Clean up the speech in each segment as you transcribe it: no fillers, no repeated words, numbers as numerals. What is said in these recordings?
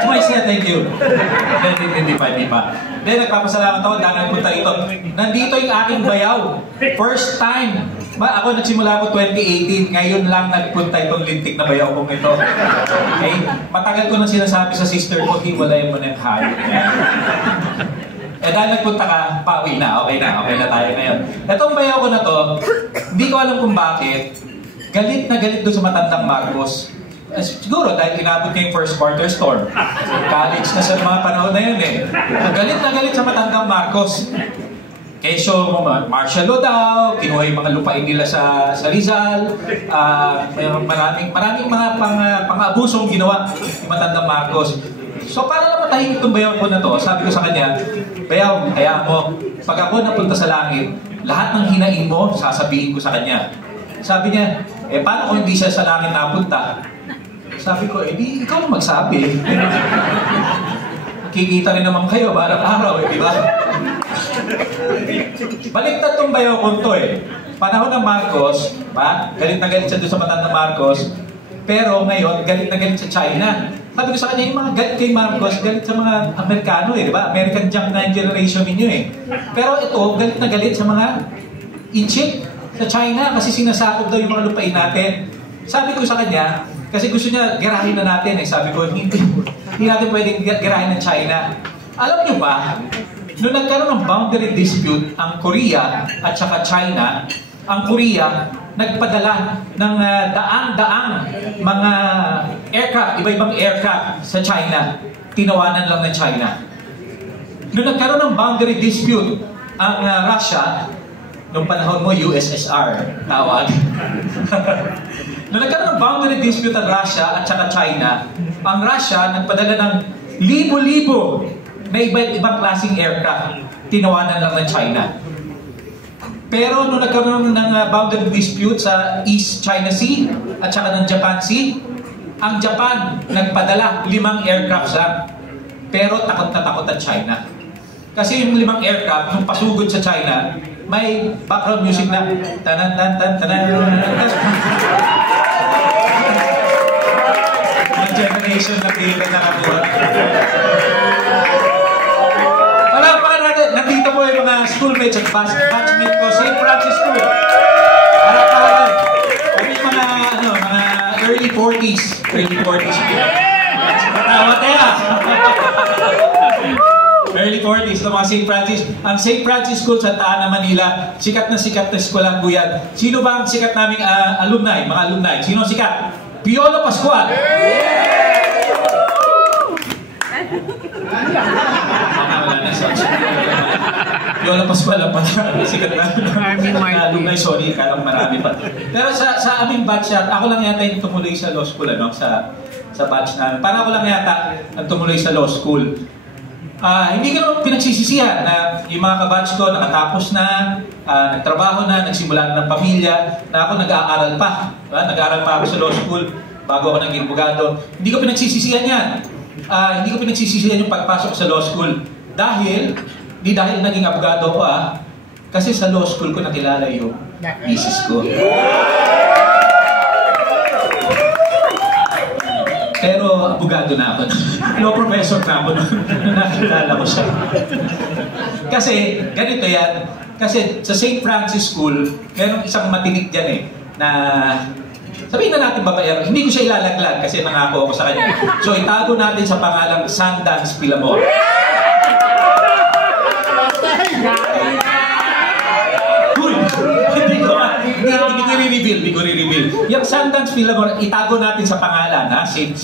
Matchwise niya, thank you. Hindi pa. Then, nagpapasalamat ako dahil nagpunta ito. Nandito yung aking bayaw. First time. Ako nagsimula ako 2018. Ngayon lang nagpunta itong lintik na bayaw kong ito. Okay? Matagal ko nang sinasabi sa sister ko, hiwalay mo na yung hayop niya. Eh dahil nagpunta ka, pauwi na. Okay na tayo ngayon. Itong bayaw ko na to, hindi ko alam kung bakit. Galit na galit doon sa matandang Marcos. Siguro dahil inabot niya yung first quarter storm. College na sa mga panahon na yun eh. Galit na galit sa matandang Marcos. Kesyo, martial law daw, kinuha yung mga lupain nila sa Rizal, maraming mga pang-abusong ginawa yung matandang Marcos. So para lang matahimik itong bayaw ko na to, sabi ko sa kanya, bayaw, hayaan mo, pag ako napunta sa langit, lahat ng hinaing mo, sasabihin ko sa kanya. Sabi niya, paano kung hindi siya sa langit napunta? Sabi ko, di ikaw na magsabi. Kikita rin naman kayo, balang araw, di ba? Baliktad tong bayaw ko to Panahon ng Marcos, galit na galit siya doon sa matandang Marcos, pero ngayon, galit na galit sa China. Sabi ko sa kanya, yung mga galit kay Marcos, galit sa mga Amerikano di ba? American junk na generation ninyo Pero ito, galit na galit sa mga Inchik sa China kasi sinasakop daw yung mga lupain natin. Sabi ko sa kanya, kasi gusto niya girahin na natin Sabi ko, hindi natin pwedeng girahin ng China. Alam niyo ba, nung nagkaroon ng boundary dispute ang Korea at saka China, ang Korea nagpadala ng daang-daang mga aircraft, iba-ibang aircraft sa China. Tinawanan lang ng China. Nung nagkaroon ng boundary dispute ang Russia, nung panahon mo USSR, tawag. Nung nagkaroon ng boundary dispute ang Russia at saka China, ang Russia nagpadala ng libo-libo na iba't-ibang klaseng aircraft. Tinawanan lang ng China. Pero nung nagkaroon ng boundary dispute sa East China Sea at saka ng Japan Sea, ang Japan nagpadala 5 aircraft lang. Pero takot na takot ang China. Kasi yung 5 aircraft, nung pasugod sa China, may background music na tanan. Yung generation na pila na kabuha. Nandito po yung mga schoolmates at batchmate ko, St. Francis School. Para kami mga early 40s. Early 40s. Matawa tayo. Early 40s ng mga St. Francis. Ang St. Francis School sa Taana, Manila, sikat na eskwelahan po yan. Sino ba ang sikat naming alumni? Mga alumni. Sino sikat? Piolo Pascual. Piolo Pascual ang pala. Sikat na alumni. Sorry, kalang marami pa. Pero sa aming batch, ako lang yata yung tumuloy sa law school, sa batch namin. Para ako lang yata ang tumuloy sa law school. Hindi ko naman pinagsisisihan na yung mga kabatch ko nakatapos na, nagtrabaho na, nagsimula ng pamilya, na ako nag-aaral pa. Nag-aaral pa ako sa law school bago ako naging abogado. Hindi ko pinagsisisihan yan. Hindi ko pinagsisisihan yung pagpasok sa law school. Dahil naging abogado ko kasi sa law school ko nakilala yung misis ko. Pero abogado na ako. Law professor na ako nung nakilala ko siya. Kasi ganito yan. Kasi sa St. Francis School, merong isang matinik dyan na sabihin na natin babaero. Hindi ko siya ilalaglag kasi nangako ako sa kanya. So itago natin sa pangalang Sundance Philamor. Hindi ko re-reveal. Yung Sundance Philamor, itago natin sa pangalan, safe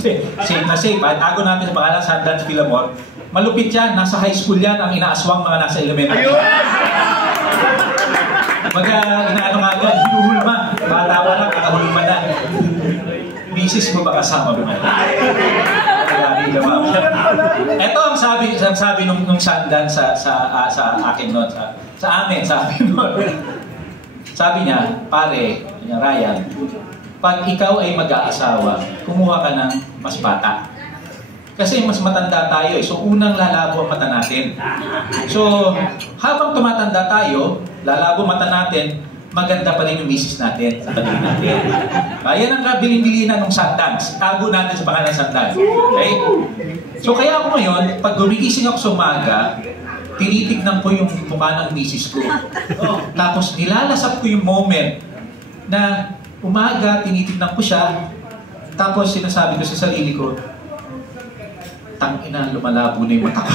na safe, itago natin sa pangalan Sundance Philamor. Malupit yan, nasa high school yan, ang inaaswang mga nasa elementary. Inaano nga yan, hinuhulma. Bata pa lang, nakahulma na. Misis mo ba kasama mo? Ito ang sabi nung Sundance sa akin noon, sa amin, sabi noon. Sabi niya, pare, Ryan, pag ikaw ay mag-aasawa, kumuha ka ng mas bata. Kasi mas matanda tayo so unang lalabo ang mata natin. So, habang tumatanda tayo, lalabo mata natin, maganda pa rin yung misis natin sa tabi natin. Yan ang kabilin-bilinan ng Sundance. Tago natin sa pangalan ng Sundance. Okay? So kaya ako ngayon, pag gumigising ako sa umaga, tinitignan ko yung mukha ng misis ko. Tapos nilalasap ko yung moment na umaga, tinitignan ko siya, tapos sinasabi ko sa sarili ko, tangina, lumalabo na yung mata ko.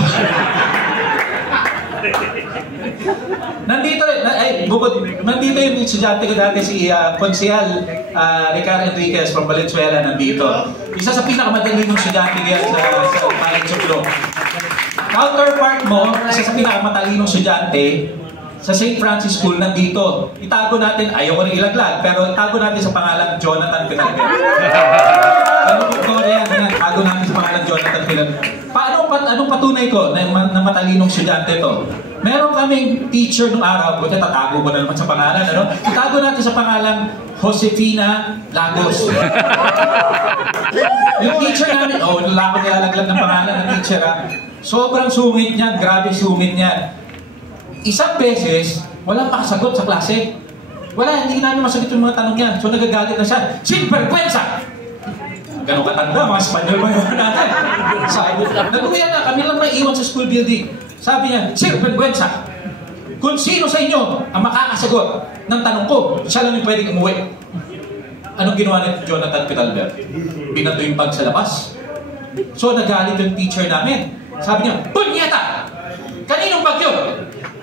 Nandito yung estudyante ko dati, si Konsehal Ricardo Enriquez from Valenzuela, nandito. Isa sa pinakamadaling estudyante niya sa College of Law. Counterpart mo, isa sa pinakamatalinong estudyante sa St. Francis School, nandito. Itago natin, ayaw ko rin ilaglag, pero itago natin sa pangalan Jonathan Pinalagay. Tago natin sa pangalan Jonathan Pinalagay. Anong patunay ko na matalinong estudyante to? Meron kaming teacher nung araw, buti tatago mo na naman sa pangalan, ano? Itago natin sa pangalan Josefina Lagos. Yung teacher namin, wala ko nilalaglag ng pangalan ng teacher, ha? Sobrang sungit niyan, grabe sungit niyan. Isang beses, walang makasagot sa klase. Wala, hindi namin masagot yung mga tanong niya. So nagagalit na siya, sinvergüenza! Ganun katanda, mga Espanyol ba yun natin? Sabi, naguya na, kami lang may iwan sa school building. Sabi niya, sinvergüenza! Kung sino sa inyo ang makakasagot ng tanong ko, siya lang yung pwedeng umuwi. Anong ginawa ni Jonathan Pitalber? Binato yung bag sa labas. So nagalit yung teacher namin. Sabi niya, punyeta! Kaninong bag yun?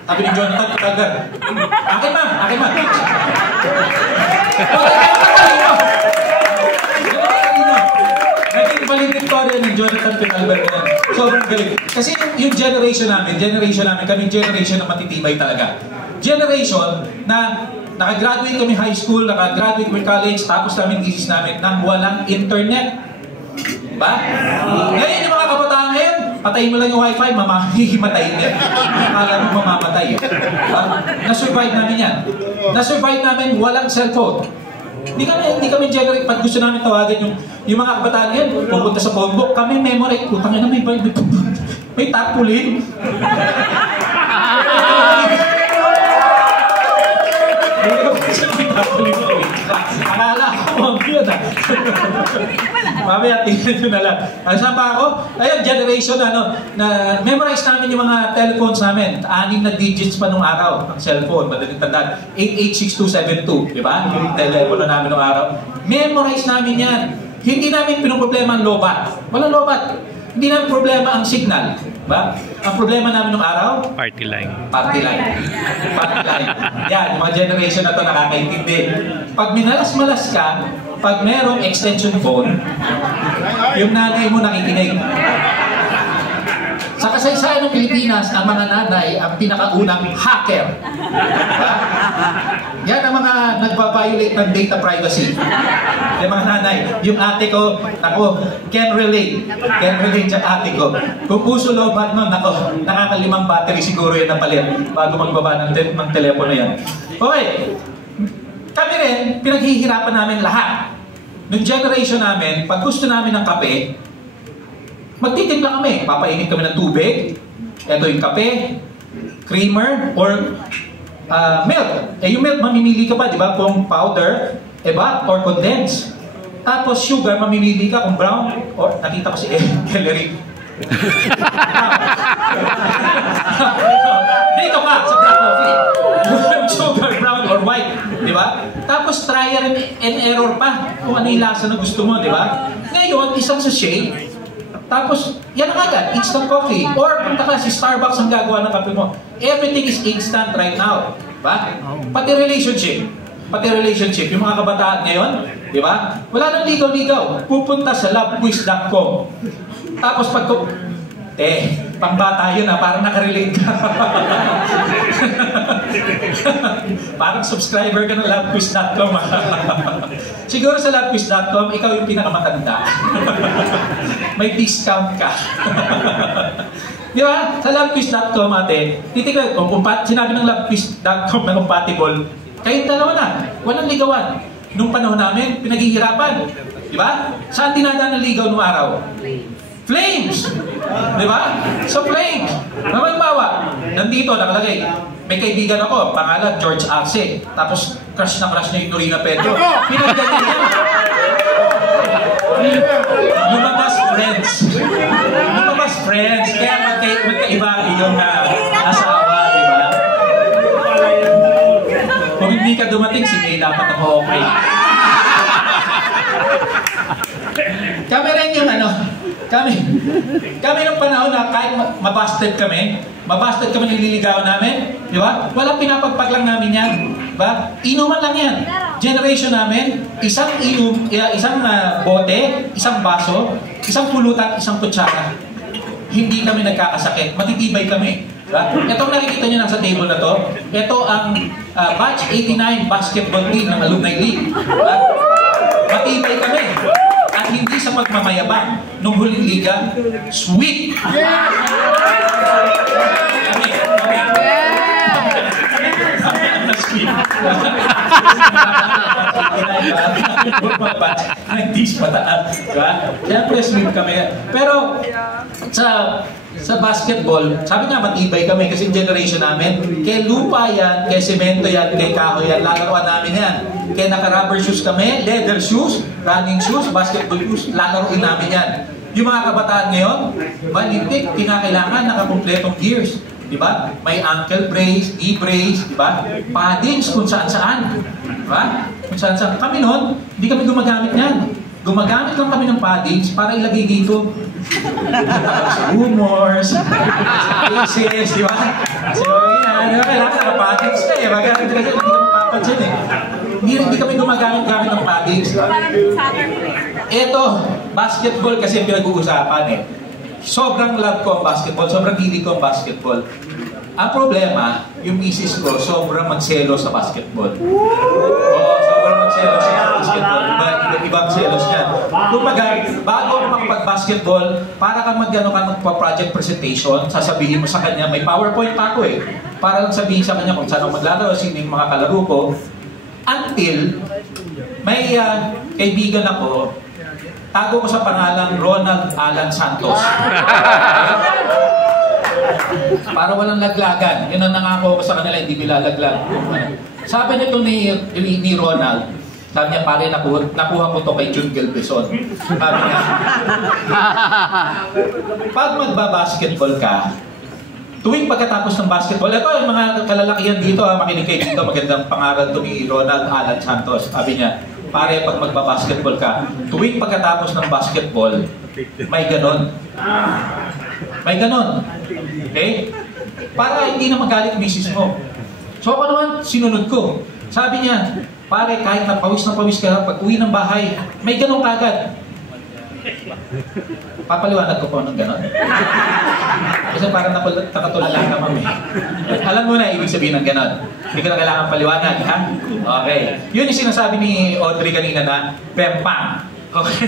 Sabi ni Jonathan Pitalber, akin ma, akin ma. Naging valedictorian ng Jonathan Pitalber na yan. Sobrang galing. Kasi yung generation namin, kaming generation na matitibay talaga. Generation na nakagraduate kami high school, nakagraduate kami college, tapos namin thesis namin nang walang internet. Diba? Ngayon yung mga kabataan ngayon, patayin mo lang yung wifi, mamahihimatayin yan. Akala mo mamamatay. Diba? Na-survive namin yan. Na-survive namin walang cellphone. Hindi kami generate. Pag gusto namin tawagan yung mga kabataan yan, pupunta sa phone book, kami memory. Putang ina, may tarpaulin. Akala ko, yun ah. Mamaya, tingnan nyo na lang. Saan pa ako? Ayun, generation na memorize namin yung mga telephones namin. 6 na digits pa nung araw, ang cellphone, madaling tandaan. 886272, di ba? Yung telepono namin nung araw. Memorize namin yan. Hindi namin pinoproblema ang lobat. Walang lobat. Hindi namin problema ang signal. Ba? Ang problema namin nung araw? Party line. Party line. Party line. Yan, yung mga generation na to nakakaintindi. Pag minalas-malas ka, pag merong extension phone, yung nanay mo nakikinig. Sa kasaysayan ng Pilipinas, ang mga nanay ang pinakaunang hacker. Yan ang mga nagpa-violate ng data privacy. Yung mga nanay, yung ate ko, ako, can relate. Can relate sa ate ko. Kung puso lobat nun, ako, nakakalimang battery siguro yan napalit bago magbaba ng telepono yan. Okay. Kami rin, pinaghihirapan namin lahat. Nung generation namin, pag gusto namin ng kape, magtitimpla kami. Papainit kami ng tubig. Ito yung kape, creamer, or milk. Yung milk, mamimili ka pa, di ba? Kung powder, eba, or condensed. Tapos sugar, mamimili ka kung brown, or nakita ko si Hillary. Dito ka, sa black coffee. Sugar, brown, or white. Di ba? Tapos trial and error pa kung ano yung lasa na gusto mo, di ba? Ngayon, isang sachet. Tapos, yan ang agad, instant coffee. Or, punta ka si Starbucks ang gagawa ng kape mo. Everything is instant right now. Diba? Pati relationship. Yung mga kabataan ngayon, di ba? Wala nang ligaw-ligaw. Pupunta sa lovequiz.com. Tapos pag pambata yun parang nakarelate ka. Parang subscriber ka ng lovequiz.com. Siguro sa lovequiz.com, ikaw yung pinakamatanda. May discount ka. Di ba? Sa lovequiz.com, ate, titignan, kung sinabi ng lovequiz.com na compatible, kayong dalawa na, walang ligawan. Nung panahon namin, pinaghihirapan. Di ba? Saan dinadaan ng ligaw nung araw? Flames! Di ba? So flames! Naman bawa, nandito, nakalagay. May kaibigan ako, pangalan George Arce. Tapos, crush na yung Norina Pedro. Pinagganyan niya. Lumabas friends. Lumabas friends. Kaya magkaiba yung asawa, di ba? Kung hindi ka dumating, si May dapat ako okay. Kami rin yung kami nung panahon na kahit mabasted kami nililigawan namin, di ba? Walang pinapagpag lang namin yan, di ba? Inuman lang yan. Generation namin, isang bote, isang baso, isang pulutan, isang kutsara. Hindi kami nagkakasakit, matitibay kami. Diba? Itong nakikita nyo nasa table na to, ito ang Batch 89 Basketball Team ng Alumni League. Diba? Matibay kami. At hindi sa pagmamayabang nung huling liga, sweet! Nag-teach pataas. Siyempre, sweet kami. Pero, sa basketball, sabi nga matibay kami kasi generation namin, kay lupa yan, kay semento yan, kay kahoy yan, lalaroan namin yan. Kaya naka-rubber shoes kami, leather shoes, running shoes, basketball shoes, lalaroin namin yan. Yung mga kabataan ngayon, malintik, kinakailangan nakakumpletong gears. Diba? May ankle brace, knee brace, diba? Paddings kung saan-saan. Diba? Kung saan-saan. Kami noon, hindi kami gumagamit yan. Gumagamit lang kami ng paddings para ilagay dito. Sa humors, sa faces, diba? So, yan. Kailangan naka-paddings ka eh. Magagamit ka dyan, hindi ka mapapansin eh. Hindi kami gumagamit-gamit ng paddings. Ito, basketball kasi pinag-uusapan eh. Sobrang love ko ang basketball, sobrang hilig ko ang basketball. Ang problema, yung misis ko, sobrang magselo sa basketball. Oo, sobrang magselo sa basketball. Ibang selos niya. Kumbaga, bago ako makapag-basketball, para kang magpa-project presentation, sasabihin mo sa kanya, may PowerPoint ako eh. Para lang sabihin sa kanya kung saan ako maglalaro, sino yung mga kalaro ko. Until, may kaibigan ako, tago ko sa pangalang Ronald Alan Santos. Para walang laglagan. Yun ang nangako ko sa kanila, hindi nilalaglag. Sabi nito ni Ronald, sabi niya, pare, nakuha ko to kay Jun Gelbeson. Sabi niya, pag magbabasketball ka, tuwing pagkatapos ng basketball, ito yung mga kalalakihan dito, makinig kayo dito, magandang pangaral to ni Ronald Alan Santos. Sabi niya, pare, pag magbabasketball ka, tuwing pagkatapos ng basketball, may ganon. May ganon. Okay? Para hindi na magalit misis mo. So ako naman, sinunod ko. Sabi niya, pare, kahit na pawis ka, pag uwi ng bahay, may ganon kagad. Papaliwanag ko po ng ganon. Kasi parang nakatulala ka, mami. Alam mo na ibig sabihin ng ganon. Hindi ka na kailangan paliwanag, ha? Okay. Yun yung sinasabi ni Audrey kanina na pempang. Okay.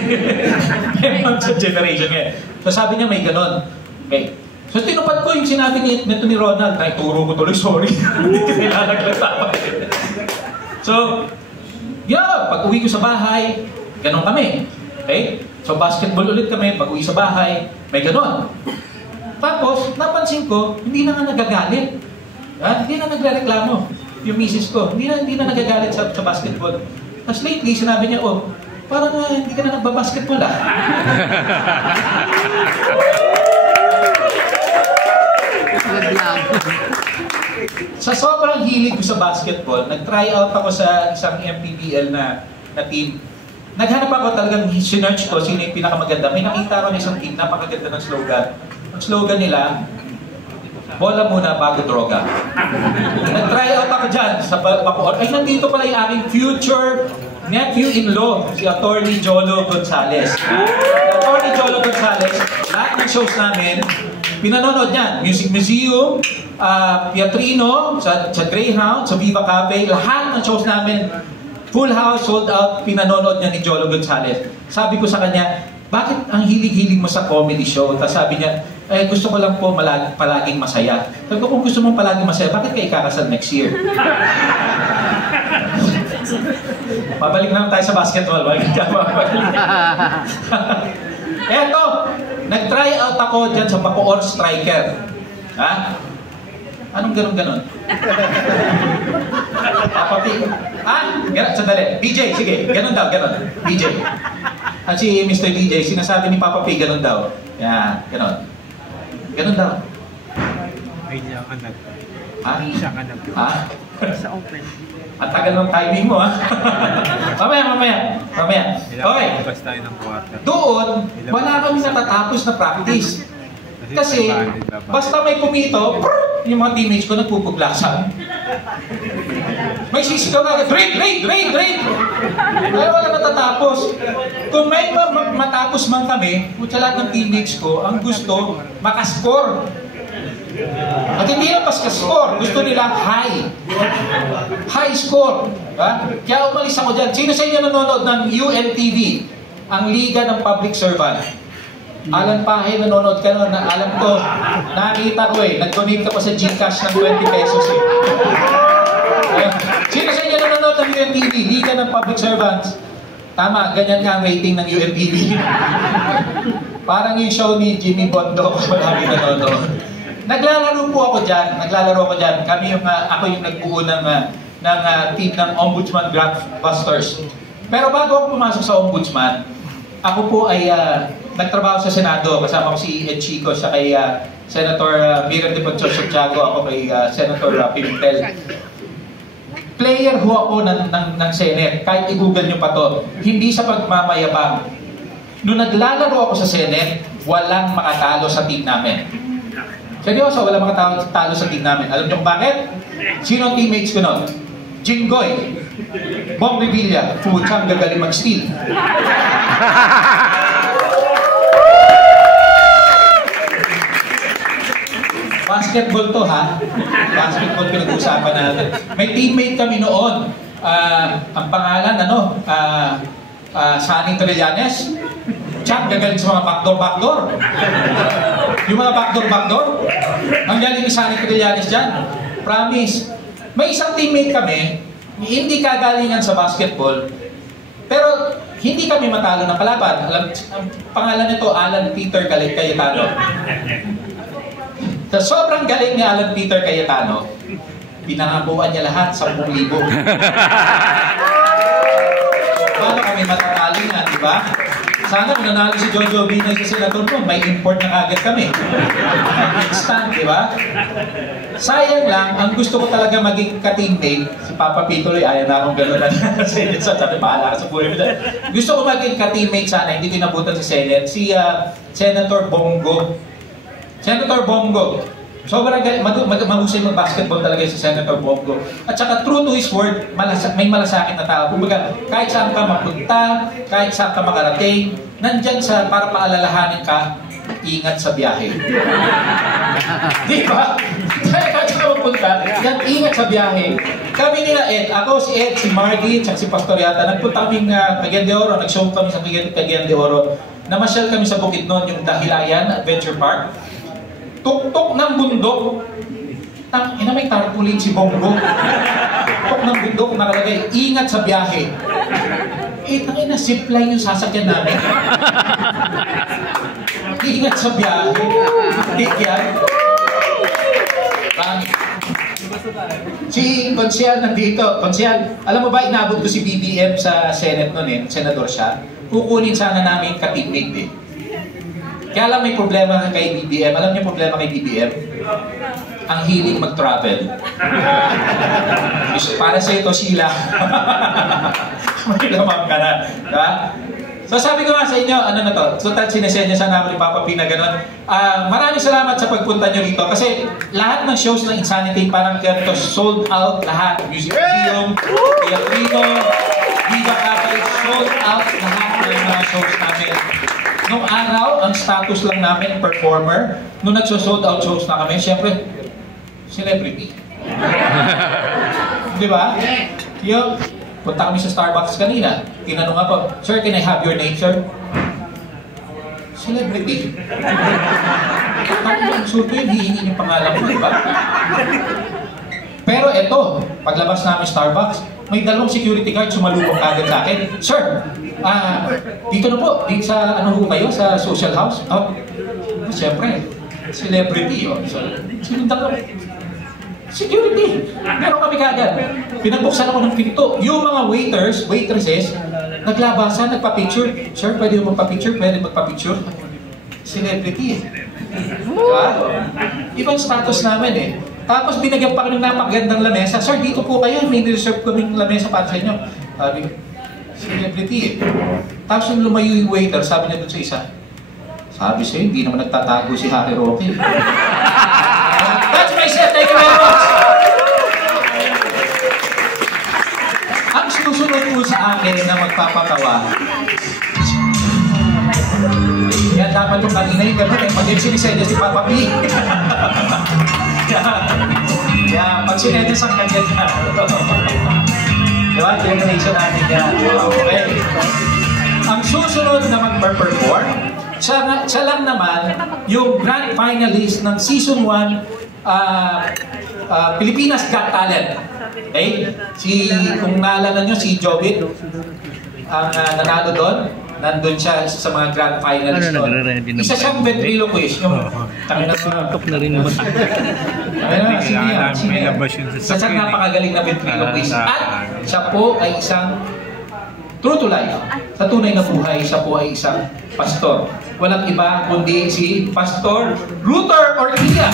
Pempang sa generation niya. So sabi niya may ganon. Okay. So tinupad ko yung sinabi nito ni Ronald. Naituro ko tuloy, sorry. Hindi ka nilalaglag tama. So, pag uwi ko sa bahay, ganon kami. Okay? So basketball ulit kami, pag uwi sa bahay, may ganon. Tapos, napansin ko, hindi na nga nagagalit. Hindi na nagrereklamo yung misis ko. Hindi na nagagalit sa basketball. Tapos lately, sinabi niya, parang hindi ka na nagbabasketball ah. Sa sobrang hilig ko sa basketball, nag-try out ako sa isang MPBL na team. Naghanap ako talagang sinerch ko sino yung pinakamaganda. May nakita ko na isang team, napakaganda ng slogan. Ang slogan nila, bola muna bago droga. Nag-try out ako dyan sa Bacoor. Ay, nandito pala yung aking future nephew-in-law, si Attorney Jolo Gonzales. Attorney Jolo Gonzales, lahat ng shows namin, pinanonood niyan. Music Museum, Piatrino, sa Greyhound, sa Viva Cafe, lahat ng shows namin, full house, sold out, pinanonood niya ni Jolo Gonzales. Sabi ko sa kanya, bakit ang hilig-hilig mo sa comedy show? Tapos sabi niya, gusto ko lang po palaging masaya. Sabi ko, kung gusto mong palaging masaya, bakit kayo ikakasal next year? Pabalik naman tayo sa basketball. Eto, nag-try out ako dyan sa Bacoor Striker. Ha? Anong ganon-ganon? Papa P. Ganon, sandali. DJ, sige. Ganon daw, ganon. DJ. Si Mr. DJ, sinasabi ni Papa P, ganon daw. Yan, ganon. Ganon daw. Ay, siya ka nag. Siya ka nag. Sa open. Ang tagal ng timing mo, ha? Mamaya. Okay. Doon, wala kami natatapos na practice. Kasi, basta may kumito, yung mga teammates ko nagpupuglasan. May sisigaw na, Raid! Ay, wala natatapos. Kung may matapos man kami, kutsa lahat ng teammates ko, ang gusto, makascore. At hindi na paska-score, gusto nila high score. Kaya umalis ako dyan. Sino sa inyo nanonood ng UNTV, ang Liga ng Public Servant? Alan Pahe, nanonood ka nun. Alam ko, nakita ko nag-donate ka pa sa Gcash ng 20 pesos Sino sa inyo nanonood ng UNTV, Liga ng Public Servants? Tama, ganyan nga ang rating ng UNTV. Parang yung show ni Jimmy Bondo, marami nanonood. Naglalaro ako dyan. Kami ako yung nagbuo ng team ng Ombudsman Blockbusters. Pero bago ako pumasok sa Ombudsman, ako po ay nagtrabaho sa Senado. Kasama ko si Ed Chico, sa kay Senator Miriam de Poncio Santiago, ako kay Senator Pimentel. Player ho ako ng Senate. Kahit i-google nyo pa to. Hindi sa pagmamayabang. Noong naglalaro ako sa Senate, walang makatalo sa team namin. Seryoso, wala makatalo sa team namin. Alam niyo kung bakit? Sino ang teammates ko nun? Jinggoy, Bong Revilla, putsang gagaling mag-steal. Basketball to, ha? Basketball pinag-uusapan natin. May teammate kami noon. Ang pangalan, Sunny Trillanes. Chuck, gagaling sa mga backdoor. Yung mga backdoor. Ang galing ni Sunny Trillanes dyan. Promise. May isang teammate kami, hindi kagalingan sa basketball, pero hindi kami matalo ng kalaban. Ang pangalan nito, Alan Peter Cayetano. Sa sobrang galing ni Alan Peter Cayetano, pinangabuan niya lahat 10,000. Paano kami matatalo nga, di ba? Sana kung nanalo si Jojo Binay sa Senator mo, may import na agad kami. Instant, di ba? Sayang lang, ang gusto ko talaga maging ka-teammate, si Papa Pituloy, ayaw na akong gano'n na sa Senate. Sabi, bahala ka sa buhay mo dyan. Gusto ko maging ka-teammate sana, hindi ko inabutan sa Senate, si Senator Bongo. Senator Bongo. Sobrang mahusay mag-basketball talaga si Senator Bongo. At saka true to his word, may malasakit na tao. Kumbaga, kahit saan ka mapunta, kahit saan ka makarating, nandyan para paalalahanin ka, ingat sa biyahe. Di ba? Kahit saan ka mapunta, ingat sa biyahe. Kami nila Ed, ako si Ed, si Margie, at si Pastor Yata, nagpunta kaming Cagayan de Oro, nag-show kami sa Cagayan de Oro. Namasyal kami sa Bukidnon, yung Dahilayan Adventure Park. Tuktok ng bundok. May tarpaulin si Bongo. Tuktok ng bundok, nakalagay, ingat sa biyahe. Tangina, zipline yung sasakyan namin. Ingat sa biyahe. Tik yan. Si Konsyal nandito. Konsyal, alam mo ba, inabot ko si BBM sa Senate noon senador siya. Kukunin sana namin ka-teammate Kaya lang may problema kay BBM. Alam niyo problema kay BBM? Ang hiling mag-travel. Para sa ito, Sheila. May lamang ka na. Diba? So sabi ko nga sa inyo, ano na to? So sinesenya sana ako ni Papa P na gano'n. Maraming salamat sa pagpunta nyo rito. Kasi lahat ng shows ng Insanity parang ganito, sold out lahat. Museum, Teatrino, Viva Cafe, sold out lahat ng mga shows namin. Nung araw, ang status lang namin, performer. Nung nagso-sold out shows na kami, syempre, celebrity. Di ba? Yung, punta kami sa Starbucks kanina. Tinanong ako, "Sir, can I have your name, sir?" Celebrity. Ang surdo yun, hihingin yung pangalan mo, di ba? Pero eto, paglabas namin Starbucks, may dalawang security guard sumalubong agad sa akin. "Sir, dito na po, dito sa ano ho kayo, sa social house?" Siyempre, celebrity yun. So, sinundan ko. Security. Meron kami kagad. Pinagbuksan ako ng pinto. Yung mga waiters, waitresses, naglabasan, nagpa-picture. Sir, pwede yung magpa-picture? Pwede magpa-picture? Celebrity eh. Diba? Ibang status namin eh. Tapos binagyan pa kami ng napakagandang lamesa. Sir, dito po kayo. May reserve kaming lamesa para sa inyo. Sabi, celebrity eh. Tapos yung lumayo yung waiter, sabi niya dun sa isa, sabi sa'yo, hindi naman nagtatago si Harry Roque. That's my set. Thank you very much. Ang susunod po sa akin na magpapatawa, yan dapat yung kanina yung gano'n eh. Pag-yung sinisenya si Papa P. Yeah, pag sinenyas ang kanya niya. Diba? Generation natin yan. Okay. Ang susunod na mag-perform, siya lang naman yung grand finalist ng Season 1 Pilipinas Got Talent. Okay? Kung naalala nyo, si Jobit, ang nanalo doon, nandun siya sa mga grand finalists doon. Isa siyang ventriloquist. Tok na rin naman. May labas yun sa siyang napakagaling na ventriloquist. At siya po ay isang true to life. Sa tunay na buhay, siya po ay isang pastor. Walang iba kundi si Pastor Luther Ortiga.